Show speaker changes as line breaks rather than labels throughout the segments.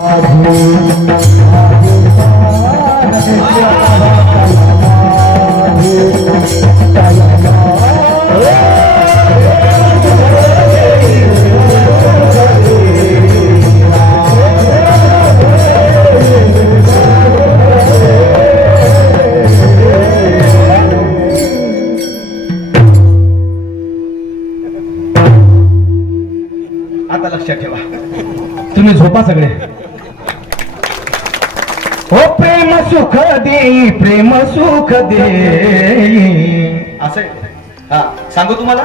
आता लक्षात ठेवा. तुम्ही झोपा सगळे. हो प्रेम सुख देई प्रेम सुख देई असं आहे. हा सांगू तुम्हाला?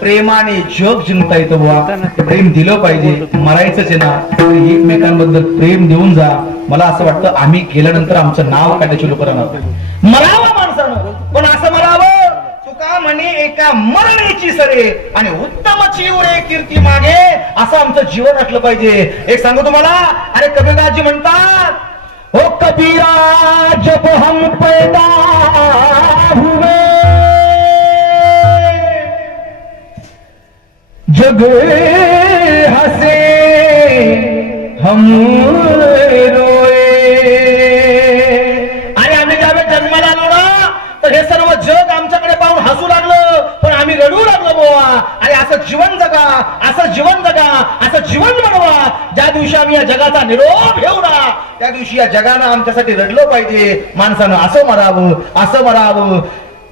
प्रेमाने जग जिंकता येतं बुवा. प्रेम दिलं पाहिजे मरायचंच आहे ना. तर एकमेकांबद्दल प्रेम देऊन जा. मला असं वाटतं आम्ही गेल्यानंतर आमचं नाव काढायचे लोक राहणार. मरावा माणसानं. पण असं मरावं? तुका म्हणे एका मरणेची सरे. आणि उत्तमची उरे कीर्ती मागे. असं आमचं जीवन असलं पाहिजे. एक सांगू तुम्हाला? अरे कबीरदासजी म्हणतात हो कबीरा जब हम पैदा हुए। जग हसे हम रोए। आणि आम्ही ज्यावेळेस जन्माला आलो ना तर हे सर्व जग आमच्याकडे पाहून हसू लागलं. पण आम्ही रडू लागलो बोवा. आणि असं जीवन जगा असं जीवन जगा असं जीवन बनवा ज्या दिवशी आम्ही या जगाचा निरोप घेऊन त्या दिवशी या जगानं आमच्यासाठी रडलं पाहिजे. माणसानं असं मरावं असं मरावं.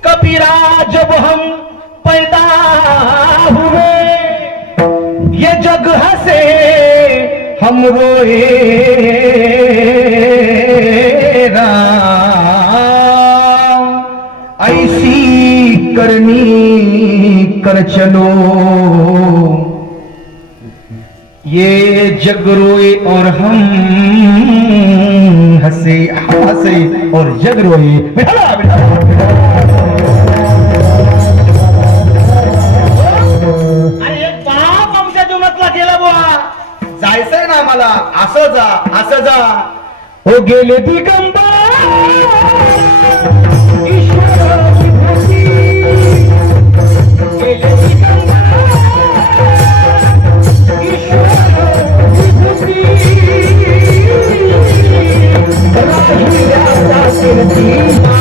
कपिरा जब हम पैदा हुए. ये जग हसे हम रोए. राम. ऐसी करनी कर चलो. ये जग रोए और हम हंसे हंसे और जग रोए। बिठाला, जायचंय ना आम्हाला. असं जा असं जा. हो गेले दिगंबर. Thank you.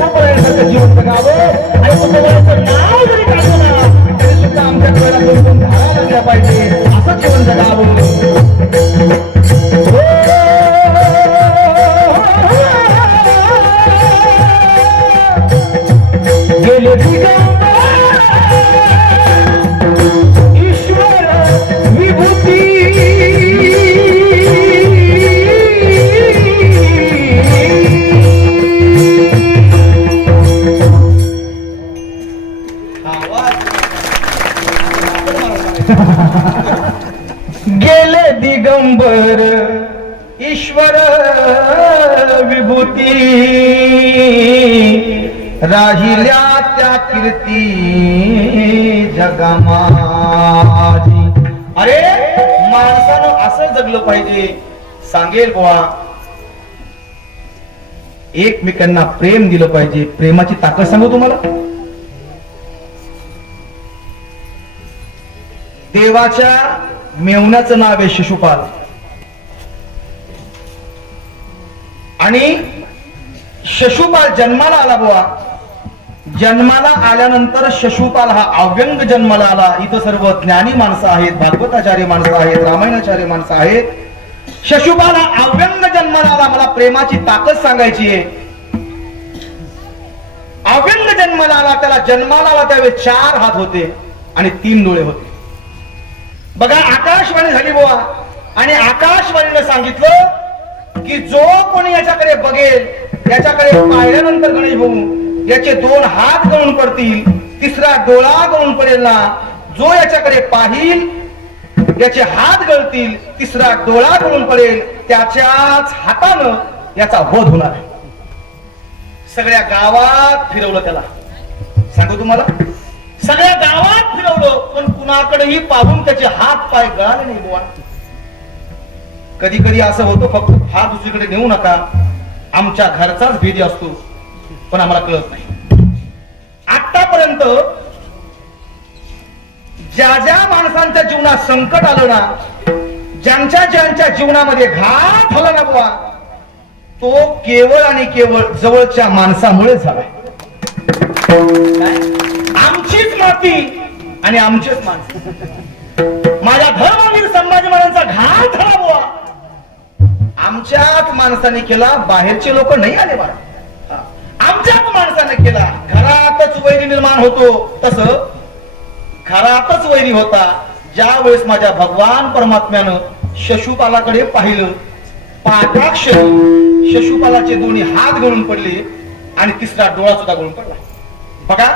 जगावं माझ्या तुकोपर्यंत जीवन जगावं आणि दिगंबर ईश्वर विभूती राहिल्या त्या कीर्ती जगमाजी अरे माणसानं असं जगलं पाहिजे. सांगेल बुवा. एकमेकांना प्रेम दिलं पाहिजे. प्रेमाची ताकद सांगू तुम्हाला? देवाच्या मेवण्याचं नाव आहे शिशुपाल. आणि शशुपाल जन्माला आला बुवा. जन्माला आल्यानंतर शशुपाल हा अव्यंग जन्माला आला. इथं सर्व ज्ञानी माणसं आहेत भागवताचार्य माणसं आहेत रामायणाचार्य माणसं आहेत. शशुपाल हा अव्यंग जन्माला आला. मला प्रेमाची ताकद सांगायची आहे. अव्यंग जन्माला आला. त्याला जन्माला आला त्यावेळी चार हात होते आणि तीन डोळे होते. बघा आकाशवाणी झाली बुवा. आणि आकाशवाणीने सांगितलं की जो कोणी याच्याकडे बघेल याच्याकडे पाहिल्यानंतर गणेश भाऊ याचे दोन हात गळून पडतील तिसरा डोळा गळून पडेल ना जो याच्याकडे पाहिल याचे हात गळतील तिसरा डोळा गळून पडेल त्याच्याच हातानं याचा वध होणार आहे. सगळ्या गावात फिरवलं त्याला. सांगू तुम्हाला? सगळ्या गावात फिरवलं पण कुणाकडेही पाहून त्याचे हात पाय गळाले नाही बुवा. कधी कधी असं होतं फक्त हात दुसरीकडे नेऊ नका. आमच्या घरचाच भेदी असतो पण आम्हाला कळत नाही. आतापर्यंत ज्या ज्या माणसांच्या जीवनात संकट आलं ना ज्यांच्या ज्यांच्या जीवनामध्ये घात झाला ना बुवा तो केवळ आणि केवळ जवळच्या माणसामुळे झालाय. आमचीच माती आणि आमचेच माणसं माझ्या धर्मवीर संभाजी महाराजांचा घात झाला बुवा. आमच्याच माणसाने केला बाहेरचे लोक नाही आले बाळा आमच्याच माणसाने केला. घरातच वैरी निर्माण होतो. तस घरातच वैरी होता. ज्या वेळेस माझ्या भगवान परमात्म्यानं शशुपालाकडे पाहिलं पाठाक्ष शशुपालाचे दोन्ही हात गळून पडले आणि तिसरा डोळा सुद्धा गळून पडला. बघा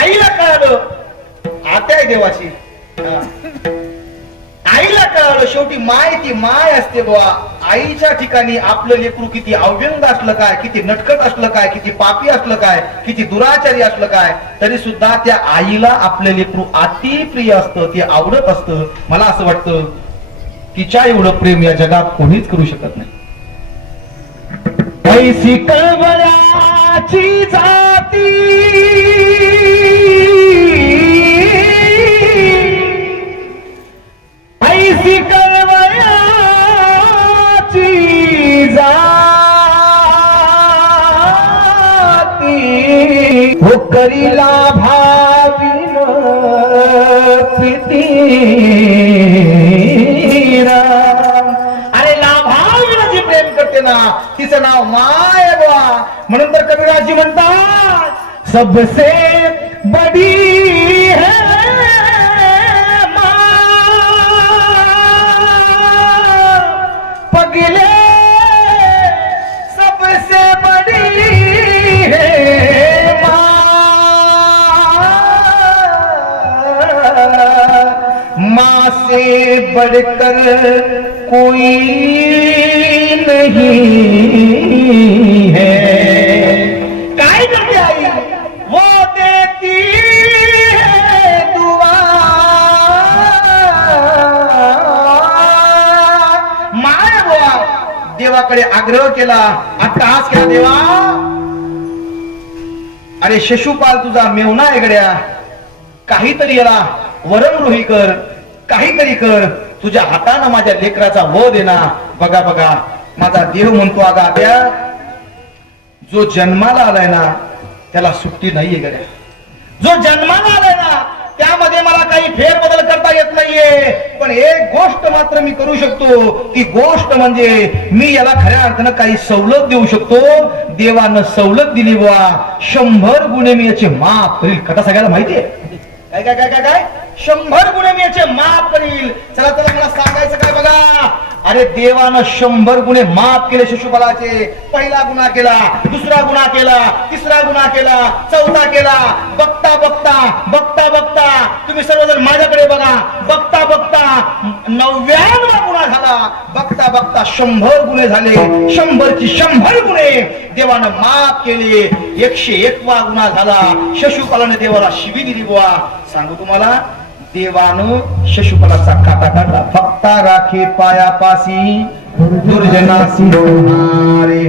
आईला कळालं आहे देवाची. आईला कळालं शेवटी माय ती माय असते बुवा. आईच्या ठिकाणी आपलं लेकरू किती अव्यंग असलं काय किती नटकट असलं काय किती पापी असलं काय किती दुराचारी असलं काय तरी सुद्धा त्या आईला आपलं लेकरू अति प्रिय असतं ते आवडत असतं. मला असं वाटतं तिच्या एवढं प्रेम या जगात कोणीच करू शकत नाही. ऐसी कळवळ्याची जाती. करीला भाविन प्रीतीरा अरे लाभाविन जी प्रेम करते ना तिचं नाव माय बुवा. म्हणून तर कविराजी म्हणतात सबसे बडी है बढ़कर कोई नहीं है। आई? वो देती है दुआ। माय बुवा देवाकडे आग्रह केला आता आज केला देवा. अरे शशुपाल तुझा मेवना आहे गड्या काहीतरी याला वरमरोही कर काहीतरी कर. तुझ्या हातानं माझ्या लेकराचा हो देना बघा बघा. माझा देव म्हणतो अगा द्या जो जन्माला आलाय ना त्याला सुट्टी नाहीये गड्या. जो जन्माला आलाय ना त्यामध्ये मला काही फेरबदल करता येत नाहीये. पण एक गोष्ट मात्र मी करू शकतो. ती गोष्ट म्हणजे मी याला खऱ्या अर्थानं काही सवलत देऊ शकतो. देवानं सवलत दिली बुवा. शंभर गुणे मी याचे माफ करील कथा सगळ्याला माहितीये? काय काय काय काय काय? शंभर गुन्हे मी याचे माफ करील. चला तर मला सांगायचं काय बघा? अरे देवानं शंभर गुन्हे माफ केले शिशुपालाचे. पहिला गुन्हा केला दुसरा गुन्हा केला तिसरा गुन्हा केला चौथा केला. बघता बघता बघता बघता तुम्ही सर्वजण माझ्याकडे बघा. बघता बघता नव्याण्णव गुन्हा झाला. बघता बघता शंभर गुन्हे झाले. शंभरची शंभर गुन्हे देवानं माफ केले. एकशे एकवा गुन्हा झाला. शशुपालाने देवाला शिवी दिली बुवा. सांगू तुम्हाला? देवानं शशुपालाचा काटा काढला. फक्त राखे पायापासी दुर्जनासी रे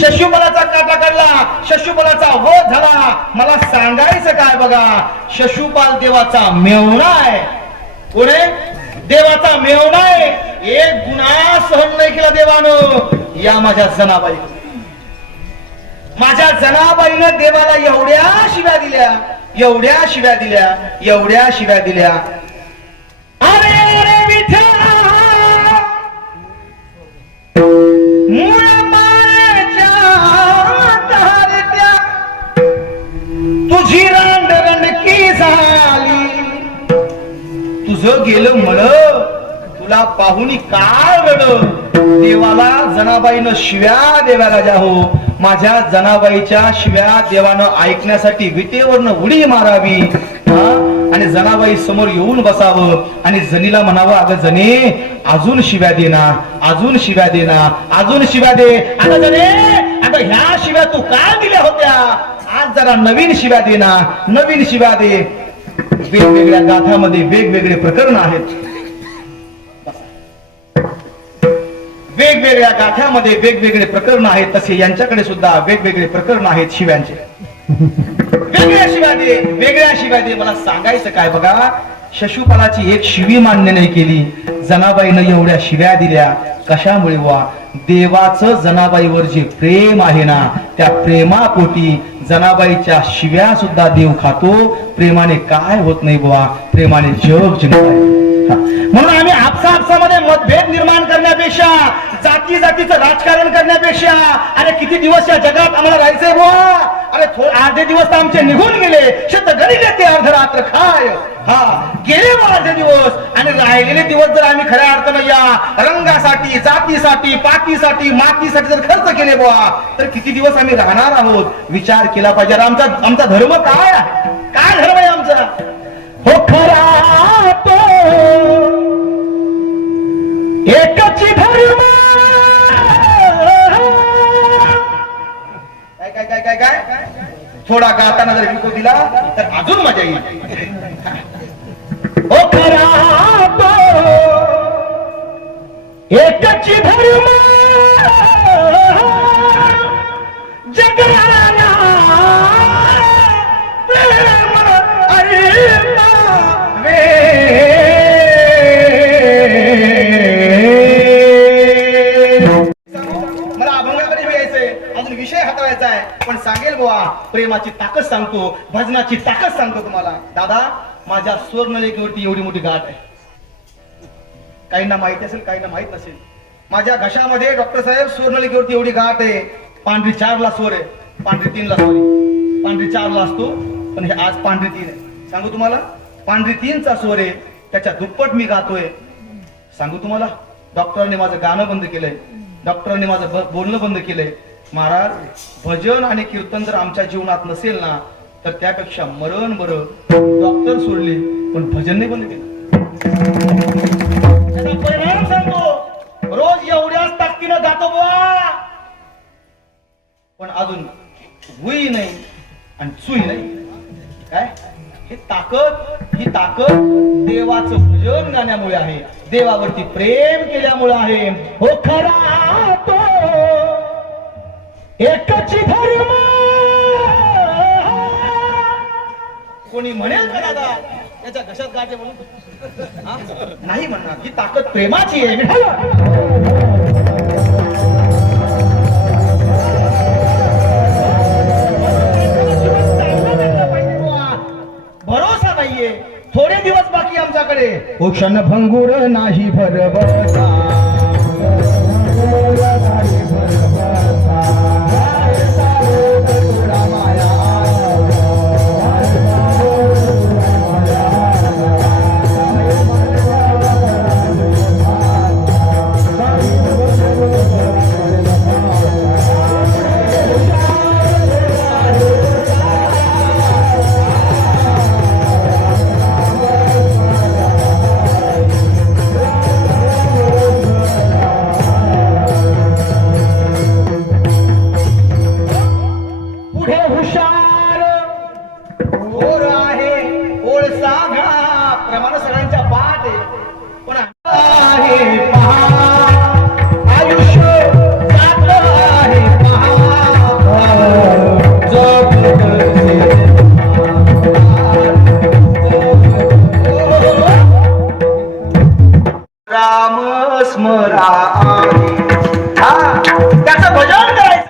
शशुपालाचा काटा काढला. शशुपालाचा हो झाला. मला सांगायचं काय बघा? शशुपाल देवाचा मेवणा आहे. कोणे? देवाचा मेवणा आहे. एक गुन्हा सहन नाही केला देवानं. या माझ्या जनाबाई माझ्या जनाबाईनं देवाला एवढ्या शिव्या दिल्या. एवढ्या शिव्या दिल्या एवढ्या शिव्या दिल्या. अरे अरे तुझी रांडरणकी झाली? तुझं गेलं म्हण तुला पाहुणी काय रड देवाला जनाबाईनं शिव्या देव्या राजा हो. माझ्या जनाबाईच्या शिव्या देवानं ऐकण्यासाठी विटेवरनं उडी मारावी. आणि जनाबाई समोर येऊन बसावं. आणि जनीला म्हणावं अगं जने अजून शिव्या देना अजून शिव्या देना अजून शिव्या दे. अगं जने अगं ह्या शिव्या तू काय दिल्या होत्या? आज जरा नवीन शिव्या देना नवीन शिव्या दे. वेगवेगळ्या गाथामध्ये वेगवेगळे प्रकरण आहेत. वेगवेगळ्या गाथ्यामध्ये वेगवेगळे प्रकरण आहेत तसे यांच्याकडे सुद्धा वेगवेगळे प्रकरण आहेत शिव्यांचे. वेगळ्या शिव्या दे वेगळ्या शिव्या दे मला सांगायचं काय बघा शशुपालाची एक शिवी मान्य नाही केली. जनाबाईनं एवढ्या शिव्या दिल्या. कशामुळे वा देवाचं जनाबाईवर जे प्रेम आहे ना त्या प्रेमापोटी जनाबाईच्या शिव्या सुद्धा देव खातो. प्रेमाने काय होत नाही बुवा? प्रेमाने जग जिंकत म्हणून आम्ही आपसा आपसामध्ये मतभेद निर्माण करण्यापेक्षा जाती जातीचं राजकारण करण्यापेक्षा अरे किती दिवस या जगात आम्हाला राहायचंय बुवा? अरे अर्धे दिवस तर आमचे निघून गेले. शेत गणिले ते अर्धरात्र खाय. हा गेले अर्धे दिवस. आणि राहिलेले दिवस जर आम्ही खऱ्या अर्थानं या रंगासाठी जातीसाठी पातीसाठी मातीसाठी जर खर्च केले बुवा तर किती दिवस आम्ही राहणार आहोत? विचार केला पाहिजे. आमचा आमचा धर्म काय काय धर्म आहे आमचा? हो खरा एकच धर्म काय? थोडा गाताना जर विको दिला तर अजून मजा येईल. हो ओ खरा तो. एकच धर्म प्रेमाची ताकद सांगतो भजनाची ताकद सांगतो तुम्हाला. दादा माझ्या स्वर्णलेखीवरती एवढी मोठी गाठ आहे. काहींना माहिती असेल काहींना माहीत नसेल. माझ्या घशामध्ये डॉक्टर साहेब स्वर्णलेखीवरती एवढी गाठ आहे. पांढरी चारला स्वर आहे. पांढरी तीनला स्वर आहे. पांढरी चारला असतो पण हे आज पांढरी तीन आहे. सांगू तुम्हाला? पांढरी तीनचा स्वर आहे. त्याच्या दुप्पट मी गातोय. सांगू तुम्हाला? डॉक्टरांनी माझं गाणं बंद केलंय. डॉक्टरांनी माझं बोलणं बंद केलंय. महाराज भजन आणि कीर्तन जर आमच्या जीवनात नसेल ना तर त्यापेक्षा मरण बरं डॉक्टर सोडले पण भजन नाही बंद केलं परिणाम सांगतो रोज एवढ्याच ताकदीनं जातो बुवा. पण अजून हुई नाही आणि चुई नाही. काय? हे ताकद ही ताकद देवाचं भजन गाण्यामुळे आहे. देवावरती प्रेम केल्यामुळे आहे. हो खरा तो एकच धर्म कोणी म्हणेल का दादा? त्याच्या घशात गाठे म्हणून? नाही म्हणणार. ही ताकद प्रेमाची आहे. भरोसा नाहीये. थोडे दिवस बाकी आमच्याकडे. भंगुर नाही भरवता. पुढे हुशार ओर आहे ओळ सांगा प्रमाण सगळ्या